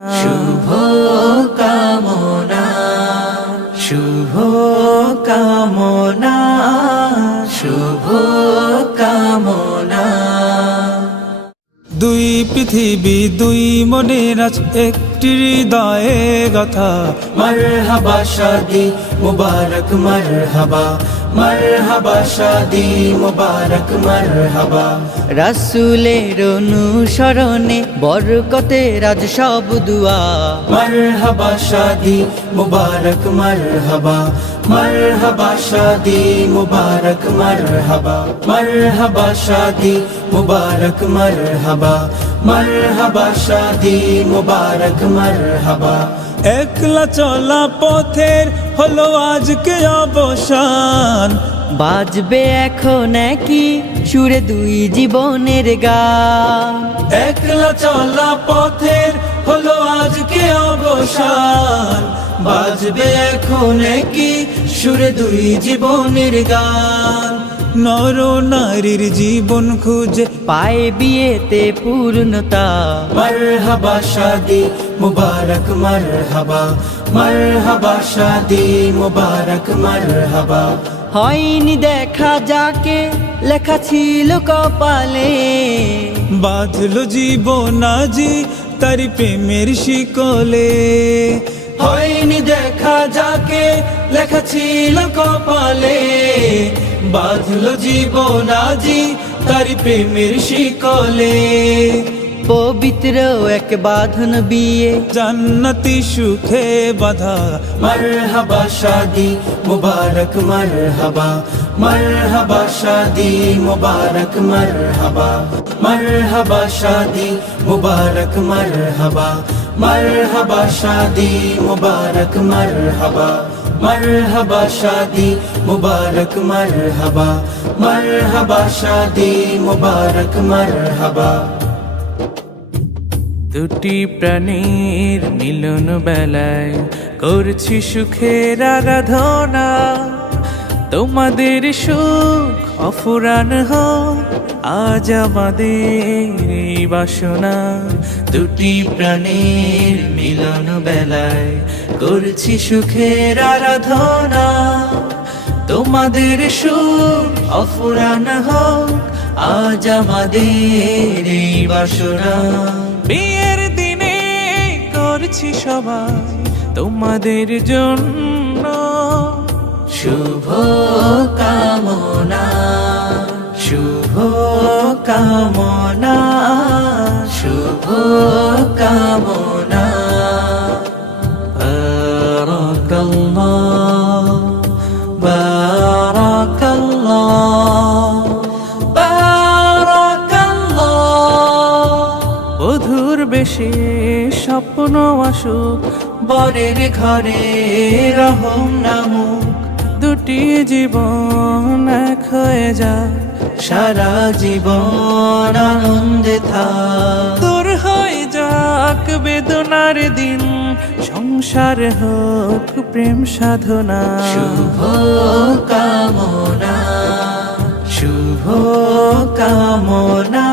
শুভ কামনা, শুভ কামনা, শুভ কামনা। দুই পৃথিবী দুই মনের আজ একটি হৃদয়ে গাথা। মারহাবা শাদি মুবারক মারহাবা, মারহাবা শাদি মুবারক মারহাবা। রাসূলের অনুসরণে বরকতের আজ সব দুয়া। মারহাবা শাদি মুবারক মারহাবা, মারহাবা শাদি মুবারক মারহাবা, মারহাবা শাদি মুবারক মারহাবা, মারহাবা শাদি মুবারক মারহাবা। একলা চলা পথের হলো আজকে অবসান। বাজবে এখন একই সুরে দুই জীবনের গান। একলা চলা পথের হলো আজকে অবসান। বাজবে এখন কি সুরে দুই জীবনের গান। নর নারীর জীবন খুঁজে পায় বিয়েতে পূর্ণতা। মারহাবা শাদি মুবারক মারহাবা, মারহাবা শাদি মুবারক মারহাবা। হয়নি দেখা যাকে লেখা ছিল কপালে। বাঁধলো জীবন আজি তার প্রেমের শিকলে। হয়নি দেখা যাকে লেখা ছিল কপালে। বাঁধলো জীবন আজি তার প্রেমের শিকলে। পবিত্র এক বাঁধন বিয়ে জান্নাতি সুখে বাধা। মারহাবা শাদি মুবারক মারহাবা, মারহাবা শাদি মুবারক মারহাবা, মারহাবা শাদি মুবারক মারহাবা, মারহাবা শাদি মুবারক মারহাবা, মারহাবা শাদি মুবারক মারহাবা, মারহাবা শাদি মুবারক মারহাবা। দুটি প্রাণীর মিলন বেলায় করছি সুখের আরাধনা। তোমাদের সুখ অফুরান হোক আজ আমাদের এই বাসনা। দুটি প্রাণীর মিলন বেলায় করছি সুখের আরাধনা। তোমাদের সুখ অফুরান হোক আজ আমাদের এই বাসনা। বিয়ের দিনে করছি সবাই তোমাদের জন্য শুভ কামনা, শুভ কামনা, শুভ কামনা। বারাকাল্লাহ, বারাকাল্লাহ, বারাকাল্লাহ। বধুর বেশে স্বপ্ন আসুক বরের ঘরে রহম নামুক। দুটি জীবন এক হয়ে যায় সারা জীবন আনন্দে থাক। দূর হয়ে যাক বেদনার দিন সংসার হোক প্রেম সাধনা। শুভ কামনা, শুভ কামনা।